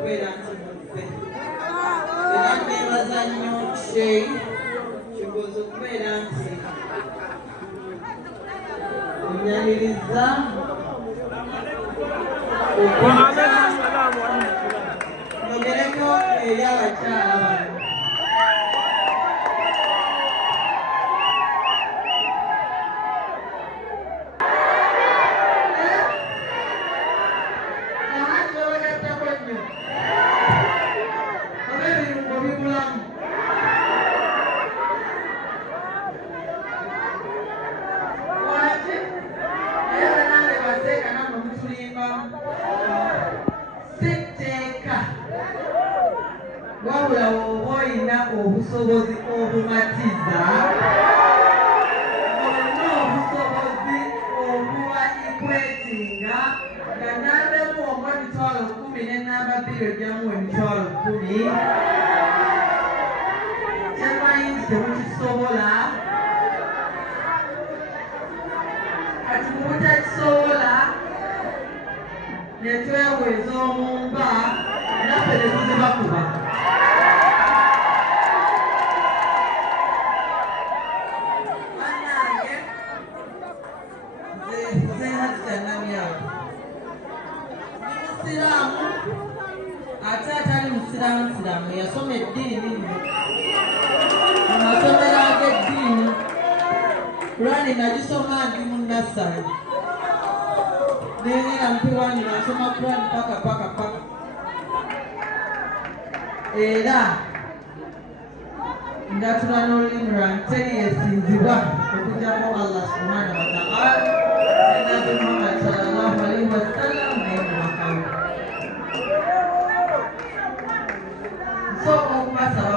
okubeera nti muffe era nebaza nnyo Sheikh Kibuuzo okubeera nti onyaniriza nogereko eri abakyala bano. Wabula oba olina obusobozi obumatiza olina obusobozi obuba ikwetinga nga nambemu omu emitwalo 10 ne namba 2 ojjamu emitwalo 10 kyemanyi nti temukisobola kati mubutakisobola netweweeza omumba naffe netuzibakuba. Ate atali musiraamu yasoma eddiini mu masomero ag'eddiini. Kurani nagisoma ndi mu nassale nengera mpiwani nasoma Kurani paka era ndatula n'olulimi lwange teri yesinzibwa okugyamu Allah subhanahu wa ta'ala ne Nabi Muhammad sallallahu alaihi wasallam naye mubakawe nsooka okubasaba